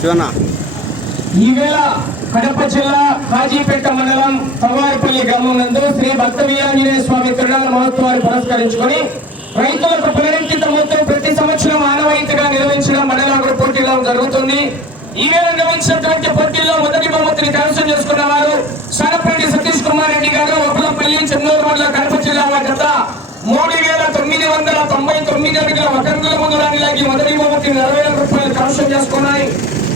శివన్న. ఈవేళ కడప జిల్లా కాజీపేట మండలం తవారిపల్లి గ్రామం నందు శ్రీ భక్త వీరాంజనేయ స్వామి తిరునాళ్ళ మహోత్సవాన్ని పురస్కరించుకొని రైతులకు పునరంకిత మొత్తం ప్రతి సంవత్సరం ఆనవాయితీగా నిర్వహించడం మండలాగ్ర పోటీలో జరుగుతుంది. ఈవేళ నిర్వహించినటువంటి పోటీల్లో మొదటి బహుమతిని కైవసం చేసుకున్న వారు సానపరెడ్డి సతీష్ కుమార్ రెడ్డి గారు ఒకలపల్లి చెన్నూరు మండల కడప జిల్లా వారి మూడు వేల తొమ్మిది వందల తొంభై తొమ్మిది అడుగుల ఒక అంగుల ముందు లాగి మొదటి బహుమతిని ఇరవై వేల రూపాయలు కైవసం చేసుకున్నాయి.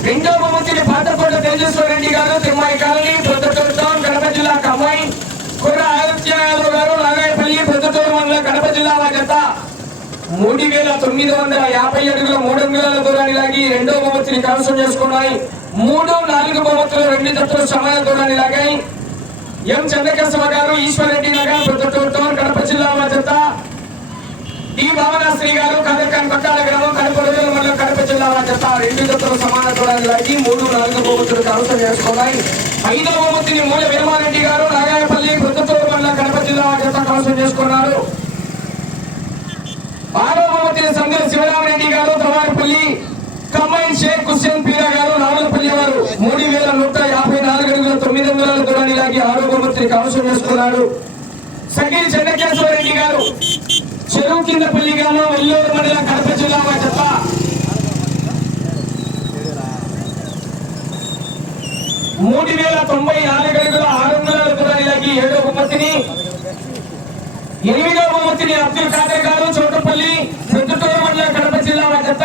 రెండో బహుమతిని పాతకోట తేజస్వర రెడ్డి గారు తిమ్మాయి కాలనీ ప్రొద్దుటూరు టౌన్ కడప జిల్లా కమ్మాయి కుర్ర ఆదిత్య యాదవ్ గారు నాగాయపల్లి ప్రొద్దుటూరు మండలం కడప జిల్లా వారి జత. మూడు వేల తొమ్మిది వందల యాభై అడుగుల మూడు అంగుళాల దూరాన్ని లాగి రెండో బహుమతిని కైవసం చేసుకున్నాయి. మూడు నాలుగు బహుమతులు రెండు జతలు సమాన దూరాన్ని లాగాయి. ఎం చంద్రకేశవ గారు ఈశ్వర్ రెడ్డి నగర్ ప్రొద్దుటూరు టౌన్ కడప జిల్లా వారి జత డి భావనాశ్రీ గారు కనకన్ కొట్టాల గ్రామం కడప మండలం కడప రెండు జతలు సమాన చూడడానికి లాగి మూడు నాలుగు బహుమతులు కైవసం చేసుకున్నాయి ఐదో బహుమతిని మూల వీరమారెడ్డి గారు నాగాయపల్లి ప్రొద్దుటూరు మండలం కడప జిల్లా వారి జత చేసుకున్నారు. ఆరో బహుమతిని సంఘ శివరామరెడ్డి గారు తవారిపల్లి కమ్మైన్ షేక్ హుస్సేన్ పీరా గారు నాగులపల్లి వారు మూడు వేల నూట యాభై నాలుగు అడుగుల తొమ్మిది వందల దూరాన్ని లాగి ఆరో బహుమతిని కవసం చేసుకున్నారు. సఖీ చెన్నకేశ్వర రెడ్డి గారు చెరువు కిందపల్లి గ్రామం వెల్లూరు మండలం కడప జిల్లా వారి జత మూడు వేల తొంభై నాలుగు అడుగుల ఆరు వందల దూరాన్ని లాగి ఏడో బహుమతిని ఎనిమిదో బహుమతిని అబ్దుల్ ఖాదర్ గారు చోటపల్లి ప్రొద్దుటూరు మండలం కడప జిల్లా వారి జత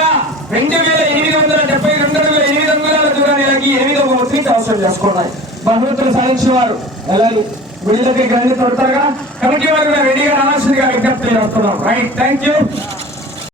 రెండు వేల ఎనిమిది వందల డెబ్బై రెండు అడుగుల ఎనిమిది అంగుళాల దూరానికి లాగి బహుమతిని కవసం చేసుకున్నాయి బహుమతులు సాధించేవారు. అలాగే గుడి దగ్గరికి రండి తొడతారుగా. కమిటీ వారు కూడా రెడీగా రావాల్సిందిగా విజ్ఞప్తి చేస్తున్నాం. Right thank you